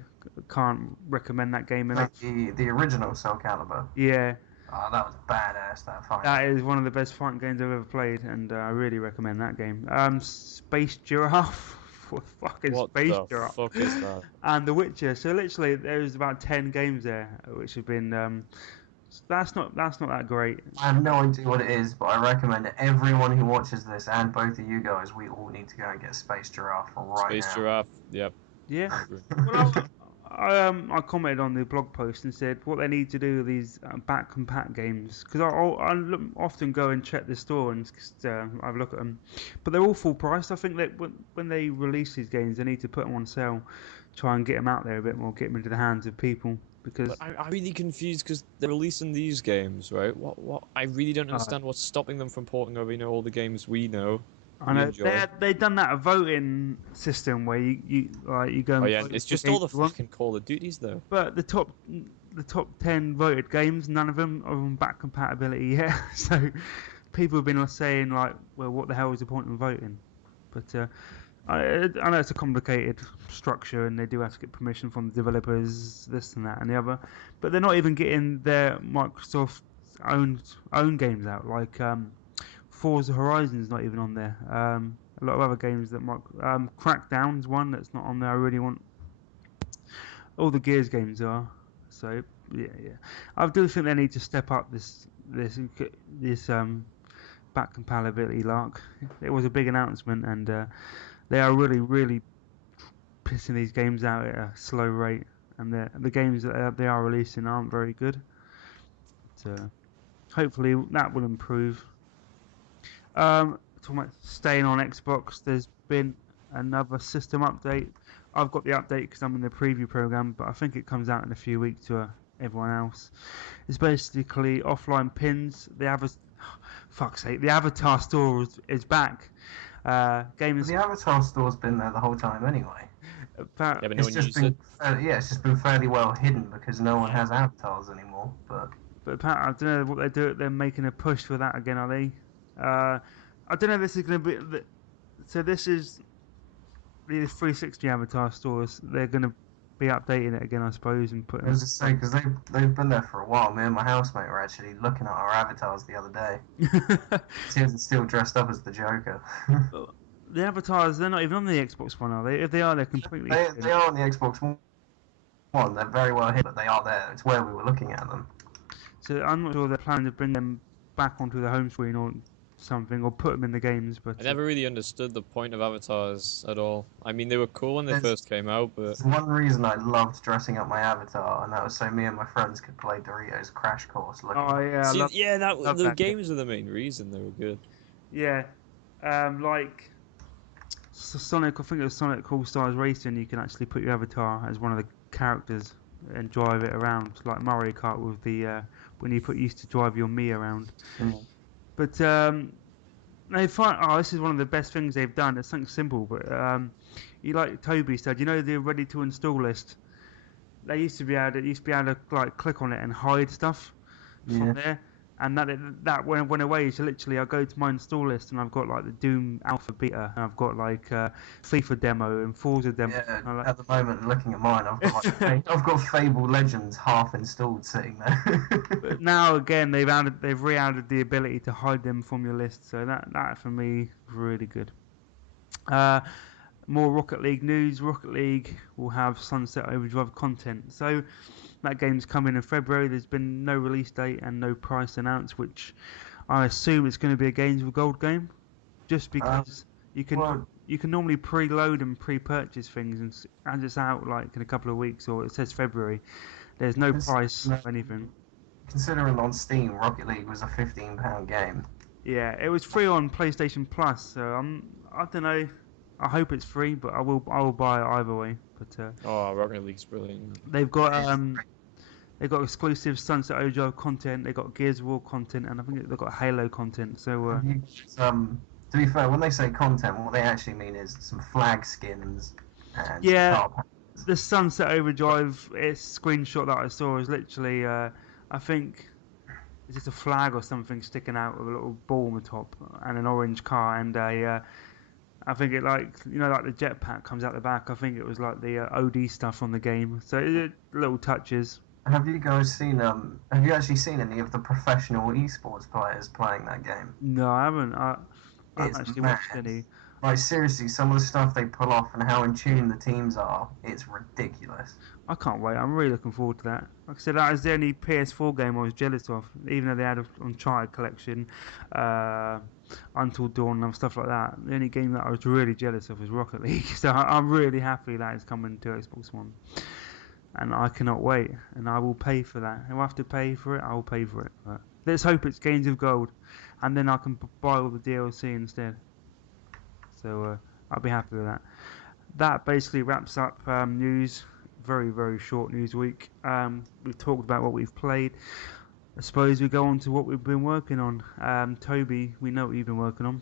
Can't recommend that game enough. Like the original Soul Calibur. Yeah. Oh, that was badass, that fight. That is one of the best fighting games I've ever played, and I really recommend that game. Space Giraffe. What the fuck is Space Giraffe? What the fuck is that? And The Witcher. So literally, there's about 10 games there, which have been... That's not that great. I have no idea what it is, but I recommend it. Everyone who watches this, and both of you guys, we all need to go and get Space Giraffe right now. Space Giraffe, yep. Yeah. Well, I commented on the blog post and said what they need to do with these back compat games, because I often go and check the store and have a look at them, but they're all full price. I think that when they release these games, they need to put them on sale, try and get them out there a bit more, get them into the hands of people. Because I'm really confused because they're releasing these games, right? What? I really don't understand what's stopping them from porting over, all the games we know. I know they've done that voting system where you go. And yeah, it's just all the fucking Call of Duties though. But the top 10 voted games, none of them are on back compatibility yet. So people have been saying like, well, what the hell is the point of voting? But I know it's a complicated structure and they do have to get permission from the developers, this and that and the other. But they're not even getting their Microsoft own games out. Like Forza Horizon's not even on there. A lot of other games that Crackdown's one that's not on there. I really want. All the Gears games are. So yeah. I do think they need to step up this back compatibility lark. It was a big announcement and. They are really pissing these games out at a slow rate, and the games that they are releasing aren't very good. So hopefully that will improve. Talking about staying on Xbox, there's been another system update. I've got the update because I'm in the preview program, but I think it comes out in a few weeks to everyone else. It's basically offline pins. The Avatar store is back. The Avatar store's been there the whole time anyway. But no one uses it. It's just been fairly well hidden because no one has avatars anymore. But I don't know what they do. They're making a push for that again, are they? I don't know. This is going to be. So this is the 360 Avatar stores. They're going to be updating it again, I suppose, and putting. I was just saying because they've been there for a while. Me and my housemate were actually looking at our avatars the other day. He was still dressed up as the Joker. The avatars, they're not even on the Xbox One, are they? If they are, they're completely. They are on the Xbox One. They're very well hidden, but they are there. It's where we were looking at them. So I'm not sure they're planning to bring them back onto the home screen or something, or put them in the games. But I never really understood the point of avatars at all. I mean, they were cool when they first came out, but there's one reason I loved dressing up my avatar, and that was so me and my friends could play Doritos Crash Course. Oh yeah, the games are the main reason they were good. Yeah, like Sonic. I think it was Sonic All Stars Racing. You can actually put your avatar as one of the characters and drive it around, like Mario Kart with the when you used to drive your Mii around. Mm. But they find, oh, this is one of the best things they've done. It's something simple, but you like Toby said, you know the ready to install list. They used to be able to like click on it and hide stuff from there, and that went away. So literally, I go to my install list and I've got like the Doom Alpha Beta, and I've got like FIFA demo and Forza demo. Yeah, at the moment, looking at mine, I've got I've got Fable Legends half installed sitting there. But now again, they've re-added the ability to hide them from your list. So that for me is really good. More Rocket League news. Rocket League will have Sunset Overdrive content. So that game's coming in February. There's been no release date and no price announced, which I assume it's going to be a Games with Gold game, just because you can normally preload and pre-purchase things, and as it's out like in a couple of weeks, or it says February, there's no price or anything. Considering on Steam, Rocket League was a £15 game. Yeah, it was free on PlayStation Plus, so I don't know. I hope it's free, but I will buy it either way. But Rocket League's brilliant. They've got exclusive Sunset Overdrive content. They've got Gears of War content, and I think they've got Halo content. So to be fair, when they say content, what they actually mean is some flag skins and the Sunset Overdrive screenshot that I saw is literally I think it's just a flag or something sticking out with a little ball on the top and an orange car and a I think it like the jetpack comes out the back. I think it was like the OD stuff from the game. So little touches. Have you guys seen? Have you actually seen any of the professional esports players playing that game? No, I haven't. I haven't actually watched any. Like seriously, some of the stuff they pull off and how in tune the teams are, it's ridiculous. I can't wait. I'm really looking forward to that. Like I said, that was the only PS4 game I was jealous of, even though they had an Uncharted collection, Until Dawn and stuff like that. The only game that I was really jealous of was Rocket League. So I'm really happy that it's coming to Xbox One. And I cannot wait. And I will pay for that. If I have to pay for it, I will pay for it. But let's hope it's Games of Gold. And then I can buy all the DLC instead. So I'll be happy with that. That basically wraps up news. Very, very short news week. We've talked about what we've played. I suppose we go on to what we've been working on. Toby, we know what you've been working on.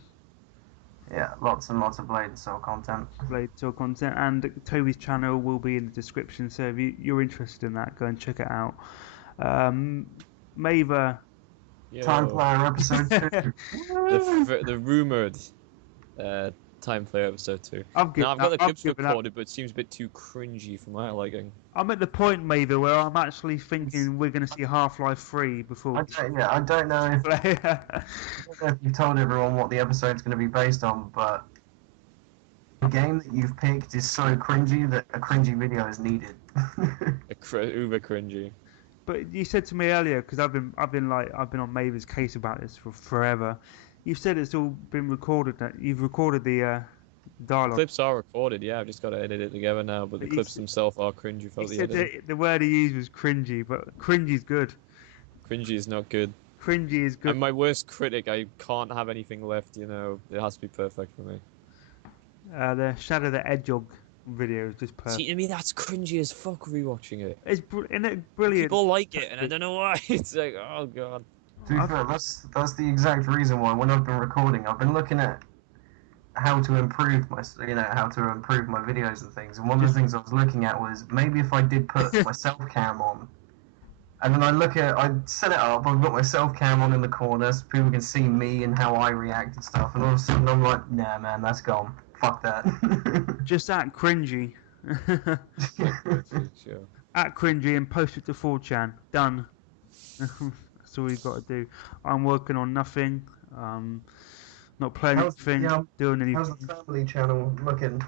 Yeah, lots and lots of Blade and Soul content. Blade and Soul content. And Toby's channel will be in the description, so if you're interested in that, go and check it out. Mather. Time Player episode 2. the rumoured Time Player episode 2. I've got the clips recorded, but it seems a bit too cringy for my liking. I'm at the point, Mather, where I'm actually thinking we're going to see Half-Life 3 before. I don't know if you've told everyone what the episode's going to be based on, but the game that you've picked is so cringy that a cringy video is needed. Uber cringy. But you said to me earlier, because I've been on Mather's case about this for forever. You said it's all been recorded. That you've recorded the dialogue. Clips are recorded, yeah. I've just got to edit it together now. But the clips themselves are cringy for the editing. The word he used was cringy, but cringy is good. Cringy is not good. Cringy is good. I'm my worst critic. I can't have anything left. It has to be perfect for me. The Shadow the Hedgehog video is just perfect. See, to me, that's cringy as fuck. Rewatching it. Isn't it brilliant? People like it, and I don't know why. It's like, oh god. To be fair, that's the exact reason why when I've been recording, I've been looking at how to improve my videos and things. And one of the things I was looking at was maybe if I did put my self cam on, and then I set it up. I've got my self cam on in the corner so people can see me and how I react and stuff. And all of a sudden I'm like, nah, man, that's gone. Fuck that. Just act cringy. Sure. Act cringy and post it to 4chan. Done. That's all you've got to do. I'm working on nothing. Not playing anything. Doing anything. How's the family channel looking?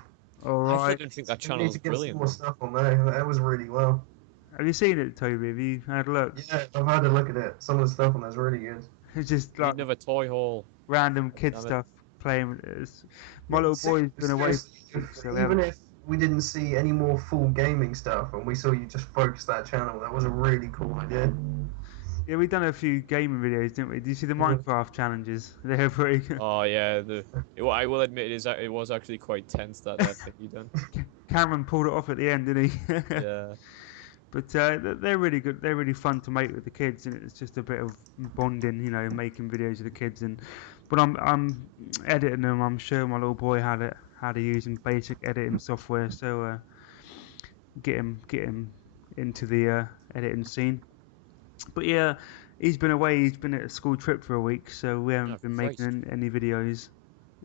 Alright. I don't think that channel is brilliant. Some more stuff on there. That was really well. Have you seen it, Toby? Have you had a look? Yeah, I've had a look at it. Some of the stuff on there's really good. It's just like another toy haul. Random kid stuff playing with it. My little boy's been away. Even if we didn't see any more full gaming stuff and we saw you just focus that channel, that was a really cool idea. Yeah, we've done a few gaming videos, didn't we? Did you see the Minecraft challenges? They're pretty good. Oh yeah, I will admit it was actually quite tense that thing you done. Cameron pulled it off at the end, didn't he? Yeah. But they're really good. They're really fun to make with the kids, and it's just a bit of bonding, making videos with the kids. And But I'm editing them. I'm showing my little boy how to use some basic editing software. So get him into the editing scene. But yeah, he's been away. He's been at a school trip for a week, so we haven't been Christ. making any videos.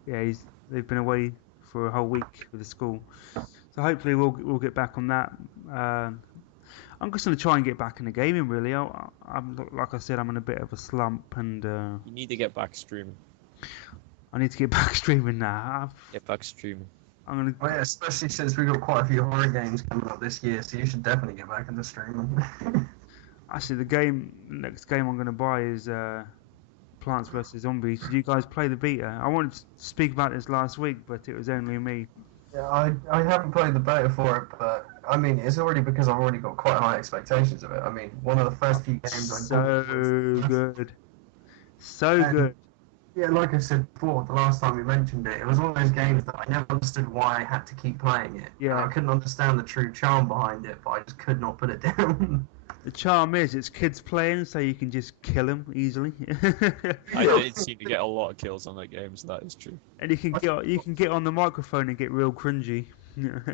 Yeah, they've been away for a whole week with the school. So hopefully we'll get back on that. I'm just gonna try and get back in the gaming. Really, I'm like I said, I'm in a bit of a slump, and You need to get back streaming. I need to get back streaming now. Get back streaming. I'm gonna. Oh yeah, especially since we've got quite a few horror games coming up this year, so you should definitely get back into streaming. Actually, the next game I'm gonna buy is Plants vs Zombies. Did you guys play the beta? I wanted to speak about this last week, but it was only me. Yeah, I haven't played the beta for it, but I mean, it's already because I've already got quite high expectations of it. I mean, one of the first few games I So bought good, so And- good. Yeah, like I said before, the last time we mentioned it, it was one of those games that I never understood why I had to keep playing it. Yeah. I couldn't understand the true charm behind it, but I just could not put it down. The charm is it's kids playing, so you can just kill them easily. I did seem to get a lot of kills on that game, so that is true. And you can get on the microphone and get real cringy. What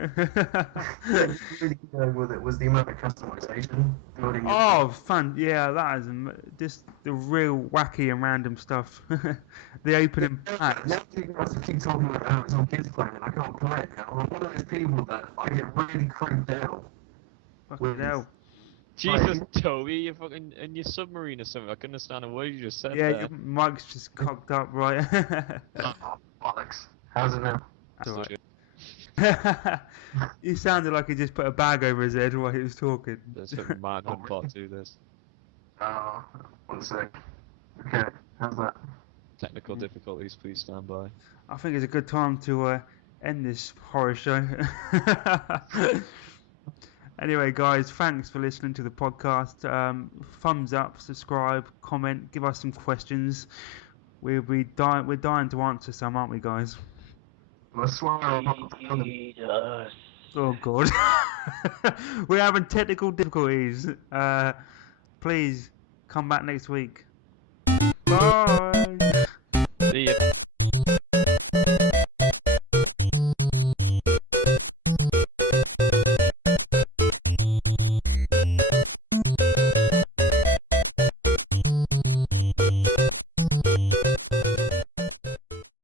really good with it was the amount of customization. Building Oh, fun! Yeah, that is just the real wacky and random stuff. The opening packs. Now you guys keep talking about how it's on kids playing, and I can't play it now. I'm one of those people that I get really creeped out. Fucking hell. Jesus, Toby, you're fucking in your submarine or something. I couldn't understand a word you just said Yeah, there. your mic's just cocked up, right? Oh, bollocks. How's it now? That's alright. He sounded like he just put a bag over his head while he was talking. There's a mad one part to this. Oh, 1 sec. Okay, how's that? Technical difficulties, please stand by. I think it's a good time to end this horror show. Anyway, guys, thanks for listening to the podcast. Thumbs up, subscribe, comment, give us some questions. We're dying to answer some, aren't we, guys? I swear I'm not. Oh God, we're having technical difficulties. Please come back next week. Bye. See ya.